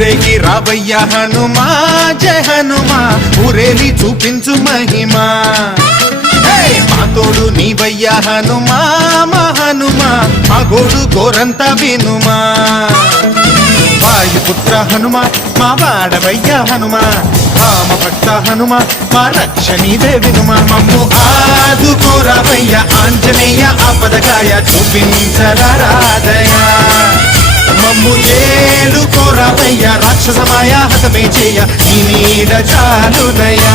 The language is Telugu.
ఊరేగి రావయ్య హనుమా జయ హనుమా ఊరేలి చూపించు మహిమా మా తోడు నీవయ్య హనుమా మా హనుమా మా గోడు గోరంత వినుమా వాయుపుత్ర హనుమా మా వాడవయ్య హనుమా రామ భక్త హనుమా మా రక్షణీదే వినుమా మమ్ము ఆదుకోరావయ్య ఆంజనేయ ఆపదకాయ చూపించరాదయ మమ్ము ఏలుకోరావయ్య రాక్షసమాయ హతమే చేయ నీ నీడ చాలునయా